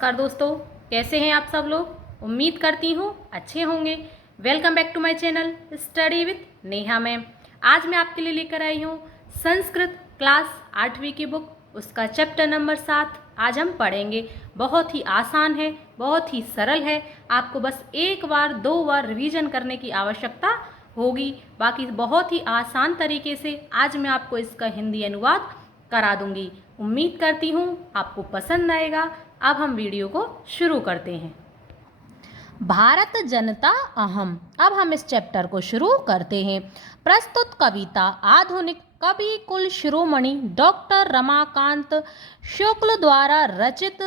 नमस्कार दोस्तों, कैसे हैं आप सब लोग। उम्मीद करती हूँ अच्छे होंगे। Welcome back to my channel study with Neha ma'am. आज मैं आपके लिए लेकर आई हूँ संस्कृत क्लास 8वीं की बुक, उसका चैप्टर नंबर 7 आज हम पढ़ेंगे। बहुत ही आसान है, बहुत ही सरल है। आपको बस एक बार 2 बार रिवीजन करने की आवश्यकता होगी। बाकी बहुत ही आसान तरीके से आज मैं आपको इसका हिंदी अनुवाद करा दूंगी। उम्मीद करती हूँ आपको पसंद आएगा। अब हम वीडियो को शुरू करते हैं। भारत जनता अहम। अब हम इस चैप्टर को शुरू करते हैं। प्रस्तुत कविता आधुनिक कवि कुल शिरोमणि डॉक्टर रमाकांत शुक्ल द्वारा रचित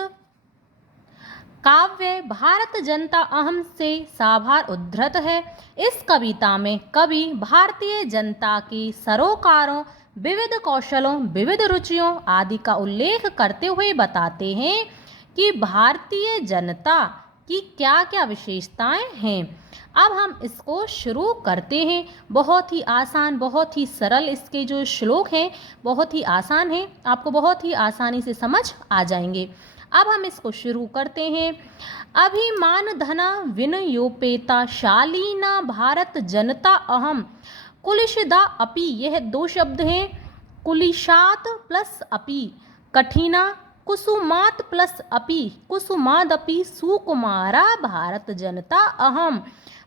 काव्य भारत जनता अहम से साभार उद्धृत है। इस कविता में कवि भारतीय जनता के सरोकारों, विविध कौशलों, विविध रुचियों आदि का उल्लेख करते हुए बताते हैं कि भारतीय जनता की क्या क्या विशेषताएं हैं। अब हम इसको शुरू करते हैं। बहुत ही आसान, बहुत ही सरल इसके जो श्लोक हैं बहुत ही आसान हैं, आपको बहुत ही आसानी से समझ आ जाएंगे। अब हम इसको शुरू करते हैं। अभिमान धना विनयोपेता शालीना भारत जनता अहम कुलिशदा अपि। यह 2 शब्द हैं, कुलिशात प्लस अपि, कठिना कुसुमात प्लस अपि, कुसुमादपि सुकुमारा भारत जनता अहम।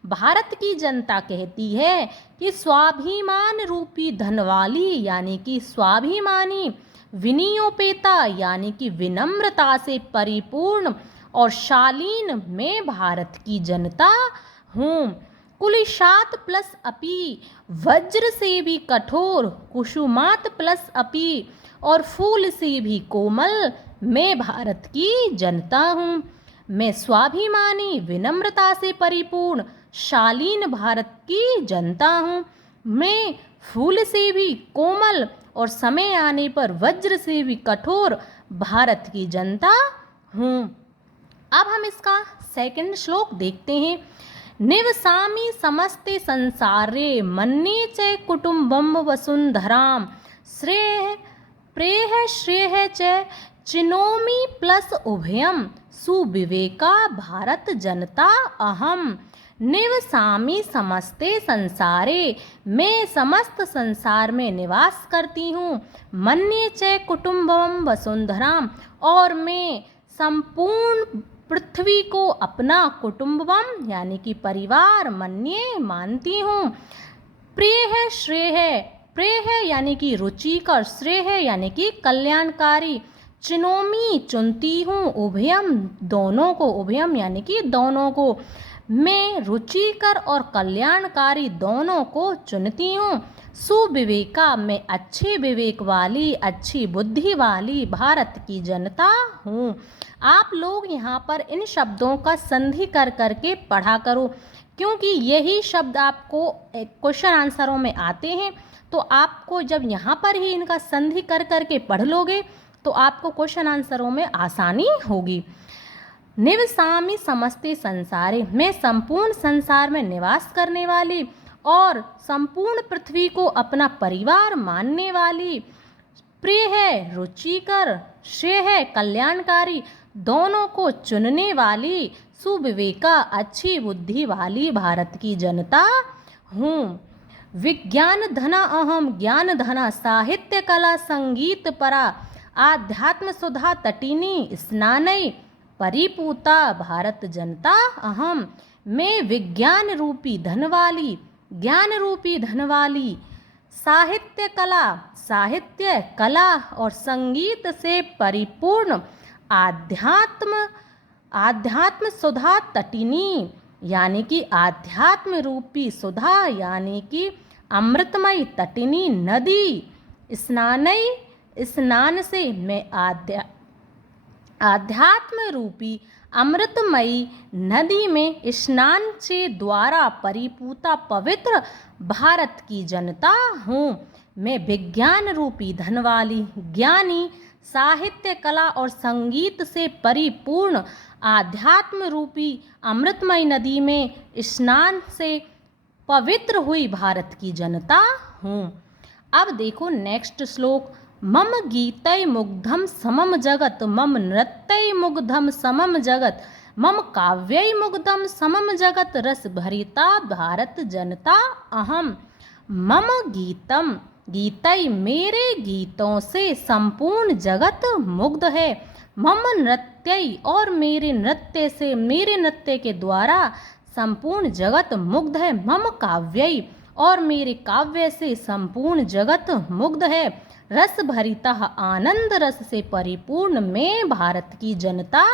भारत की जनता कहती है कि स्वाभिमान रूपी धनवाली यानी कि स्वाभिमानी, विनयोपेता यानी कि विनम्रता से परिपूर्ण और शालीन मैं भारत की जनता हूँ। कुलिशात प्लस अपि, वज्र से भी कठोर, कुसुमात प्लस अपि और फूल से भी कोमल मैं भारत की जनता हूँ। मैं स्वाभिमानी, विनम्रता से परिपूर्ण, शालीन भारत की जनता हूँ। मैं फूल से भी कोमल और समय आने पर वज्र से भी कठोर भारत की जनता हूँ। अब हम इसका सेकंड श्लोक देखते हैं। निवसामि समस्ते संसारे मन्ये च कुटुम्बम वसुंधराम श्रेय प्रेह श्रेय च चिनोमि प्लस उभयम सुविवेका भारत जनता अहम। निवसामि समस्ते संसारे, मैं समस्त संसार में निवास करती हूँ। मन्ये च कुटुम्बम वसुंधराम, और मैं संपूर्ण पृथ्वी को अपना कुटुम्बम यानी कि परिवार मन्ये मानती हूँ। प्रिय है श्रेय है, प्रेय है यानी कि रुचिकर, श्रेय है यानी कि कल्याणकारी, चिनोमी चुनती हूँ, उभयम दोनों को, उभयम यानी कि दोनों को, मैं रुचिकर और कल्याणकारी दोनों को चुनती हूँ। सुविवेका, मैं अच्छे विवेक वाली, अच्छी बुद्धि वाली भारत की जनता हूँ। आप लोग यहाँ पर इन शब्दों का संधि कर करके पढ़ा करो, क्योंकि यही शब्द आपको क्वेश्चन आंसरों में आते हैं। तो आपको जब यहाँ पर ही इनका संधि कर करके पढ़ लोगे तो आपको क्वेश्चन आंसरों में आसानी होगी। निवसामि समस्ते संसारे, मैं संपूर्ण संसार में निवास करने वाली और संपूर्ण पृथ्वी को अपना परिवार मानने वाली, प्रिय है रुचिकर, श्रेय है कल्याणकारी, दोनों को चुनने वाली, सुविवेका अच्छी बुद्धि वाली भारत की जनता हूँ। विज्ञान धना अहम ज्ञान धना, साहित्य कला संगीत परा, आध्यात्म सुधा तटिनी स्नानई परिपूता भारत जनता अहम। मैं विज्ञान रूपी धनवाली, ज्ञान रूपी धनवाली, साहित्य कला और संगीत से परिपूर्ण, आध्यात्म सुधा तटिनी यानी कि आध्यात्म रूपी सुधा यानी कि अमृतमयी तटिनी नदी, स्नान से मैं आध्यात्म रूपी अमृतमयी नदी में स्नान से द्वारा परिपूता पवित्र भारत की जनता हूँ। मैं विज्ञान रूपी धनवाली, ज्ञानी, साहित्य कला और संगीत से परिपूर्ण, आध्यात्म रूपी अमृतमयी नदी में स्नान से पवित्र हुई भारत की जनता हूँ। अब देखो नेक्स्ट श्लोक। मम गीतै मुग्धं समम जगत, मम नृत्यै मुग्धं समम जगत, मम काव्यै मुग्धं समम जगत, रस भरिता भारत जनता अहम। मम गीतम, गीतै मेरे गीतों से संपूर्ण जगत मुग्ध है। मम नृत्यै और मेरे नृत्य से, मेरे नृत्य के द्वारा संपूर्ण जगत मुग्ध है। मम काव्यै और मेरे काव्य से संपूर्ण जगत मुग्ध है। रस भरिता, आनंद रस से परिपूर्ण मैं भारत की जनता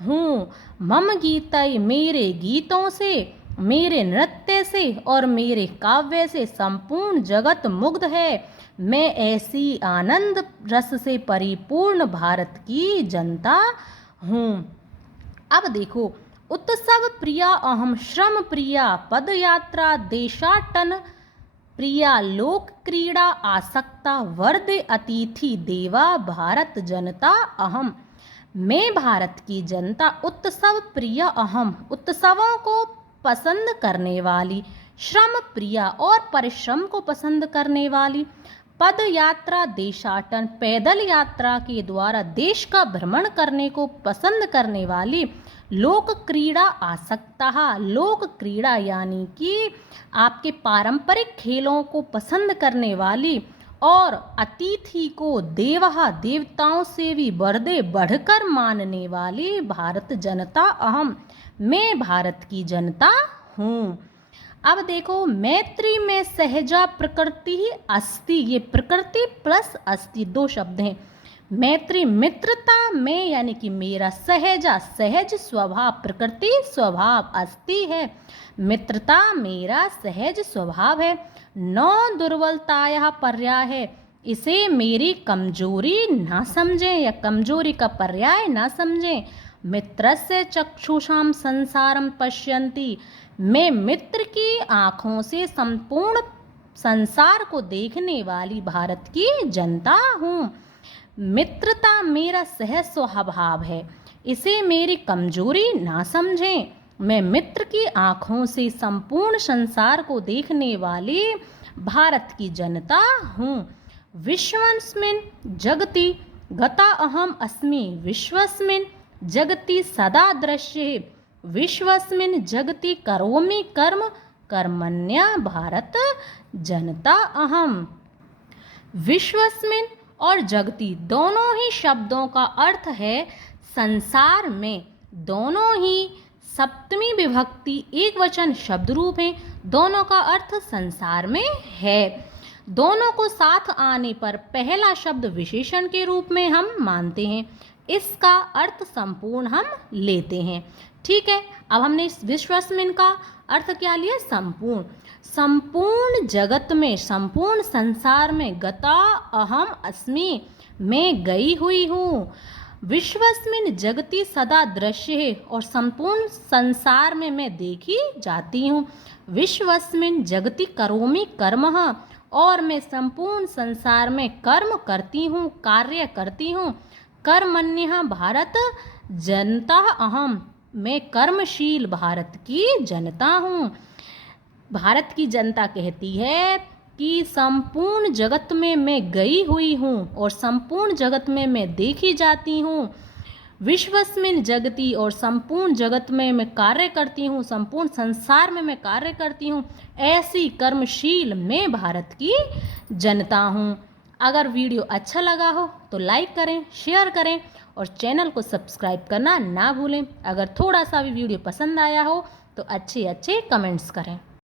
हूँ। मम गीतै मेरे गीतों से, मेरे नृत्य से और मेरे काव्य से संपूर्ण जगत मुग्ध है। मैं ऐसी आनंद रस से परिपूर्ण भारत की जनता हूँ। अब देखो, उत्सव प्रिया अहम, श्रम प्रिया, पद यात्रा देशाटन प्रिया, लोक क्रीड़ा आसक्ता, वर्दे अतिथि देवा, भारत जनता अहम। मैं भारत की जनता उत्सव प्रिय अहम, उत्सवों को पसंद करने वाली, श्रम प्रिया और परिश्रम को पसंद करने वाली, पद यात्रा देशाटन पैदल यात्रा के द्वारा देश का भ्रमण करने को पसंद करने वाली, लोक क्रीड़ा आसक्ता, लोक क्रीड़ा यानी कि आपके पारंपरिक खेलों को पसंद करने वाली, और अतिथि को देवहा देवताओं से भी बरदे बढ़कर मानने वाली भारत जनता अहम। मैं भारत की जनता हूँ। अब देखो, मैत्री में सहजा प्रकृति ही अस्ति, ये प्रकृति प्लस अस्ति दो शब्द हैं। मैत्री मित्रता में यानी कि मेरा सहजा, सहज स्वभाव, प्रकृति स्वभाव अस्ति है, मित्रता मेरा सहज स्वभाव है। न दुर्बलताया पर्याय है, इसे मेरी कमजोरी ना समझें या कमजोरी का पर्याय ना समझें। मित्रस्य चक्षुषाम संसारम पश्यन्ति, मैं मित्र की आँखों से संपूर्ण संसार को देखने वाली भारत की जनता हूँ। मित्रता मेरा सहज स्वभाव है, इसे मेरी कमजोरी ना समझें। मैं मित्र की आँखों से संपूर्ण संसार को देखने वाली भारत की जनता हूँ। विश्वस्मिन् जगति गता अहम अस्मि, विश्वस्मिन् जगति सदा दृश्ये, विश्वस्मिन् जगति करोमि कर्म, कर्मण्या भारत जनता अहम। विश्वस्मिन् और जगति दोनों ही शब्दों का अर्थ है संसार में। दोनों ही सप्तमी विभक्ति एक वचन शब्द रूप हैं, दोनों का अर्थ संसार में है। दोनों को साथ आने पर पहला शब्द विशेषण के रूप में हम मानते हैं, इसका अर्थ संपूर्ण हम लेते हैं। ठीक है, अब हमने इस विश्वस्मिन् का अर्थ क्या लिया? संपूर्ण। संपूर्ण जगत में, संपूर्ण संसार में गता अहम अस्मि, मैं गई हुई हूँ। विश्वस्मिन् जगति सदा दृश्य है, और संपूर्ण संसार में मैं देखी जाती हूँ। विश्वस्मिन् जगति करोमि कर्मः, और मैं संपूर्ण संसार में कर्म करती हूँ, कार्य करती हूँ। कर्मण्यः भारत जनता अहम, मैं कर्मशील भारत की जनता हूँ। भारत की जनता कहती है कि संपूर्ण जगत में मैं गई हुई हूँ और संपूर्ण जगत में मैं देखी जाती हूँ। विश्वस्मिन् जगति, और संपूर्ण जगत में मैं कार्य करती हूँ, संपूर्ण संसार में मैं कार्य करती हूँ। ऐसी कर्मशील मैं भारत की जनता हूँ। अगर वीडियो अच्छा लगा हो तो लाइक करें, शेयर करें और चैनल को सब्सक्राइब करना ना भूलें। अगर थोड़ा सा भी वीडियो पसंद आया हो तो अच्छे अच्छे कमेंट्स करें।